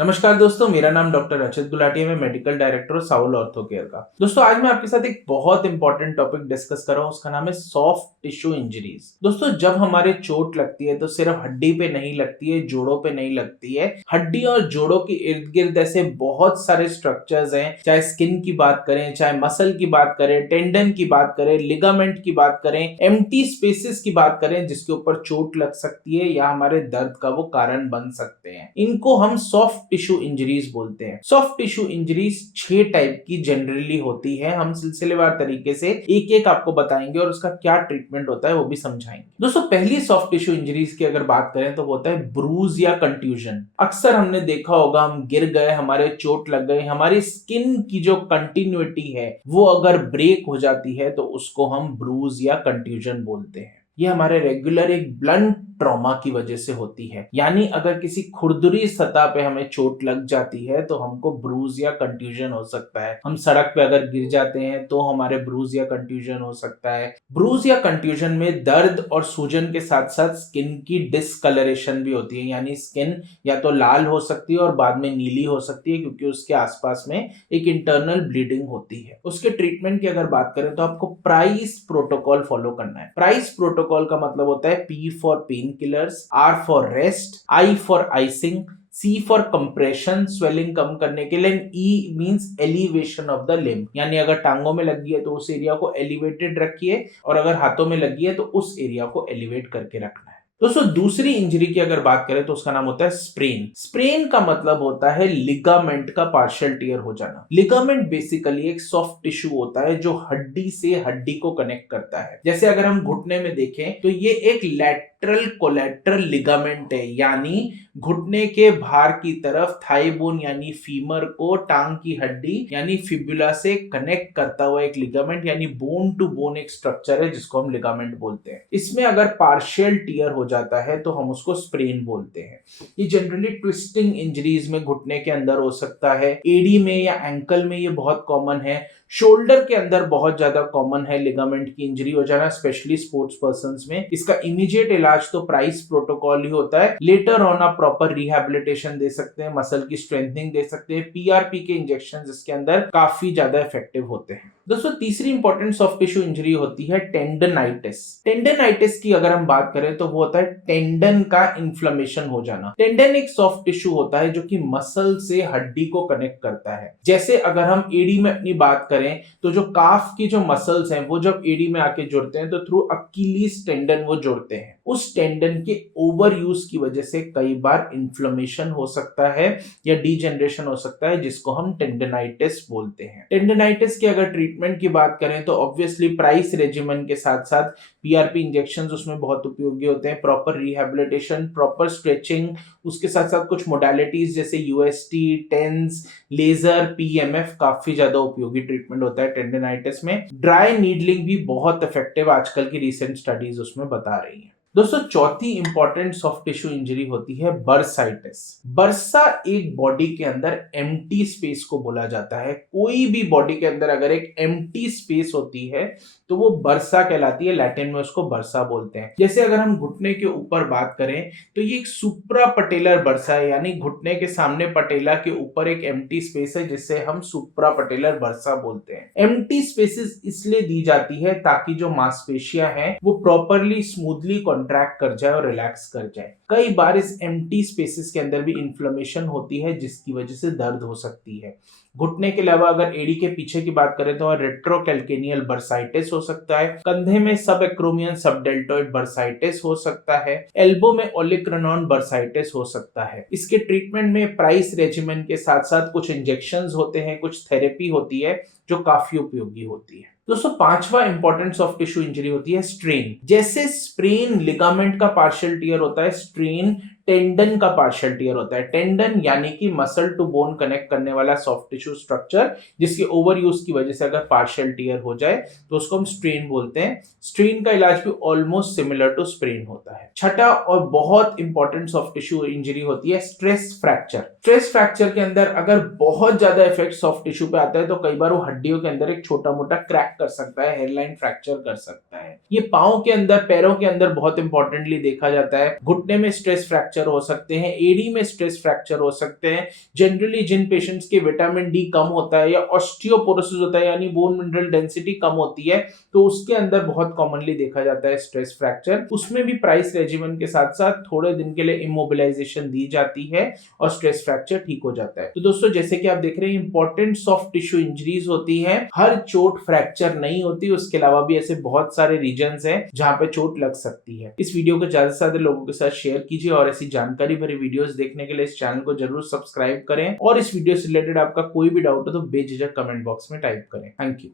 नमस्कार दोस्तों, मेरा नाम डॉक्टर अचित गुलाटी है। मैं मेडिकल डायरेक्टर हूँ साउल ऑर्थो केयर का। दोस्तों, आज मैं आपके साथ एक बहुत इंपॉर्टेंट टॉपिक डिस्कस कर रहा हूँ। उसका नाम है सॉफ्ट टिश्यू इंजरीज। दोस्तों, जब हमारे चोट लगती है तो सिर्फ हड्डी पे नहीं लगती है, जोड़ों पे नहीं लगती है। हड्डी और जोड़ों के इर्द गिर्द ऐसे बहुत सारे स्ट्रक्चर्स हैं, चाहे स्किन की बात करें, चाहे मसल की बात करें, टेंडन की बात करें, लिगामेंट की बात करें, एम्प्टी स्पेसेस की बात करें, जिसके ऊपर चोट लग सकती है या हमारे दर्द का वो कारण बन सकते हैं। इनको हम सॉफ्ट टिश्यू इंजरीज बोलते हैं। सॉफ्ट टिश्यू इंजरीज 6 टाइप की जनरली होती है। हम सिलसिलेवार तरीके से एक एक आपको बताएंगे और उसका क्या ट्रीटमेंट होता है वो भी समझाएंगे। दोस्तों, पहली सॉफ्ट टिश्यू इंजरीज की अगर बात करें तो वो होता है ब्रूज या कंट्यूजन। अक्सर हमने देखा होगा, हम गिर गए, हमारे चोट लग गई, हमारी स्किन की जो कंटिन्यूटी है वो अगर ब्रेक हो जाती है तो उसको हम ब्रूज या कंट्यूजन बोलते हैं। ये हमारे रेगुलर एक ब्लंट ट्रॉमा की वजह से होती है। यानी अगर किसी खुरदुरी सतह पे हमें चोट लग जाती है तो हमको ब्रूज या कंट्यूजन हो सकता है। हम सड़क पे अगर गिर जाते हैं तो हमारे ब्रूज या कंट्यूजन हो सकता है। ब्रूज या कंट्यूजन में दर्द और सूजन के साथ साथ स्किन की डिसकलरेशन भी होती है। यानी स्किन या तो लाल हो सकती है और बाद में नीली हो सकती है, क्योंकि उसके आसपास में एक इंटरनल ब्लीडिंग होती है। उसके ट्रीटमेंट की अगर बात करें तो आपको प्राइस प्रोटोकॉल फॉलो करना है। प्राइस प्रोटोकॉल का मतलब होता है P for pain killers, R for rest, I for icing, C for compression, swelling कम करने के लिए, E means elevation of the limb. यानी अगर टांगों में लगी है तो उस एरिया को एलिवेटेड रखिए, और अगर हाथों में लगी है तो उस एरिया को एलिवेट करके रखना है। दोस्तों, दूसरी इंजरी की अगर बात करें तो उसका नाम होता है स्प्रेन। स्प्रेन का मतलब होता है लिगामेंट का पार्शियल टियर हो जाना। लिगामेंट बेसिकली एक सॉफ्ट टिश्यू होता है जो हड्डी से हड्डी को कनेक्ट करता है। जैसे अगर हम घुटने में देखें तो ये एक लैटरल कोलैटरल लिगामेंट है। यानी घुटने के बाहर की तरफ थाई बोन यानी फीमर को टांग की हड्डी यानी फिबुला से कनेक्ट करता हुआ एक लिगामेंट, यानी बोन टू बोन एक स्ट्रक्चर है जिसको हम लिगामेंट बोलते हैं। इसमें अगर पार्शियल टियर हो जाता है तो हम उसको स्प्रेन बोलते हैं। ये जनरली ट्विस्टिंग इंजरीज में घुटने के अंदर हो सकता है, एडी में या एंकल में ये बहुत कॉमन है, शोल्डर के अंदर बहुत ज्यादा कॉमन है लिगामेंट की इंजरी हो जाना, स्पेशली स्पोर्ट्स पर्संस में। इसका इमीडिएट इलाज तो प्राइस प्रोटोकॉल ही होता है। लेटर ऑन आप प्रॉपर रिहैबिलिटेशन दे सकते हैं, मसल की स्ट्रेंथनिंग दे सकते हैं, पीआरपी के इंजेक्शन इसके अंदर काफी ज्यादा इफेक्टिव होते हैं। दोस्तों, तीसरी इंपॉर्टेंट सॉफ्ट टिश्यू इंजरी होती है टेंडनाइटिस। टेंडनाइटिस की अगर हम बात करें तो वो होता है टेंडन का इन्फ्लेमेशन हो जाना। टेंडन एक सॉफ्ट टिश्यू होता है जो कि मसल से हड्डी को कनेक्ट करता है। जैसे अगर हम एडी में अपनी बात करें तो जो काफ की जो मसल्स हैं वो जब एडी में आके जुड़ते हैं तो थ्रू अकीलीज टेंडन वो जुड़ते हैं। उस टेंडन के ओवर यूज की वजह से कई बार इन्फ्लेमेशन हो सकता है या डीजनरेशन हो सकता है, जिसको हम टेंडनाइटिस बोलते हैं। टेंडनाइटिस की अगर ट्रीटमेंट की बात करें तो ऑब्वियसली प्राइस रेजिमेन के साथ साथ पीआरपी इंजेक्शंस उसमें बहुत उपयोगी होते हैं। प्रॉपर रिहैबिलिटेशन, प्रॉपर स्ट्रेचिंग, उसके साथ साथ कुछ मोडालिटीज जैसे यूएसटी, टेंस, लेजर, पीएमएफ काफी ज्यादा उपयोगी ट्रीटमेंट होता है टेंडनाइटिस में। ड्राई नीडलिंग भी बहुत इफेक्टिव आजकल की रिसेंट स्टडीज उसमें बता रही हैं। दोस्तों, चौथी इंपॉर्टेंट सॉफ्ट टिश्यू इंजरी होती है बर्साइटिस। बर्सा एक बॉडी के अंदर एम्प्टी स्पेस को बोला जाता है। कोई भी बॉडी के अंदर अगर एक एम्प्टी स्पेस होती है तो वो बर्सा कहलाती है। लैटिन में उसको बर्सा बोलते हैं। जैसे अगर हम घुटने के ऊपर बात करें तो ये एक सुप्रा पटेलर बर्सा है, यानी घुटने के सामने पटेला के ऊपर एक एम्प्टी स्पेस है जिससे हम सुप्रा पटेलर बर्सा बोलते हैं। एम्प्टी स्पेसेस इसलिए दी जाती है ताकि जो मांसपेशियां हैं वो प्रॉपरली स्मूथली कॉन्ट्रैक्ट कर जाए और रिलैक्स कर जाए। कई बार इस एम्प्टी स्पेसेस के अंदर भी इन्फ्लेमेशन होती है जिसकी वजह से दर्द हो सकती है। घुटने के अलावा अगर एडी के पीछे की बात करें तो रेट्रोकैल्केनियल बर्साइटिस हो सकता है। कंधे में सब एक्रोमियन सबडेल्टोइड बर्साइटिस हो सकता है। एल्बो में ओलिक्रानोन बर्साइटिस हो सकता है। इसके ट्रीटमेंट में प्राइस रेजिमेन के साथ साथ कुछ इंजेक्शंस होते हैं, कुछ थेरेपी होती है जो काफी उपयोगी होती है। दोस्तों, पांचवा इंपॉर्टेंट सॉफ्ट टिश्यू इंजरी होती है स्ट्रेन। जैसे स्प्रेन लिगामेंट का पार्शियल टियर होता है, स्ट्रेन टेंडन का पार्शियल टियर होता है। टेंडन यानी कि मसल टू बोन कनेक्ट करने वाला सॉफ्ट टिश्यू स्ट्रक्चर जिसके ओवर यूज की वजह से अगर पार्शियल टियर हो जाए तो उसको हम स्ट्रेन बोलते हैं। स्ट्रेन का इलाज भी ऑलमोस्ट सिमिलर टू स्प्रेन होता है। छठा और बहुत इंपॉर्टेंट सॉफ्ट टिश्यू इंजरी होती है स्ट्रेस फ्रैक्चर। स्ट्रेस फ्रैक्चर के अंदर अगर बहुत ज्यादा इफेक्ट सॉफ्ट टिश्यू पे आता है तो कई बार वो हड्डियों के अंदर एक छोटा मोटा क्रैक कर सकता है, हेयरलाइन फ्रैक्चर कर सकता है। ये पांव के अंदर, पैरों के अंदर बहुत इंपॉर्टेंटली देखा जाता है। घुटने में स्ट्रेस फ्रैक्चर फ्रैक्चर हो सकते हैं, एडी में स्ट्रेस फ्रैक्चर हो सकते हैं। जनरली जिन पेशेंट्स के विटामिन डी कम होता है या ऑस्टियोपोरोसिस होता है यानी बोन मिनरल डेंसिटी कम होती है, तो उसके अंदर बहुत कॉमनली देखा जाता है स्ट्रेस फ्रैक्चर। उसमें भी प्राइस रेजिमेन के साथ साथ थोड़े दिन के लिए इमोबिलाइजेशन दी जाती है और स्ट्रेस फ्रैक्चर ठीक हो जाता है। तो दोस्तों जैसे कि आप देख रहे हैं इंपॉर्टेंट सॉफ्ट टिश्यू इंजरीज होती है, हर चोट फ्रैक्चर नहीं होती, उसके अलावा भी ऐसे बहुत सारे रीजन्स हैं जहां पे चोट लग सकती है। इस वीडियो को ज्यादा से ज्यादा लोगों के साथ शेयर कीजिए और ऐसी जानकारी भरी वीडियोस देखने के लिए इस चैनल को जरूर सब्सक्राइब करें और इस वीडियो से रिलेटेड आपका कोई भी डाउट हो तो बेझिझक कमेंट बॉक्स में टाइप करें। Thank you.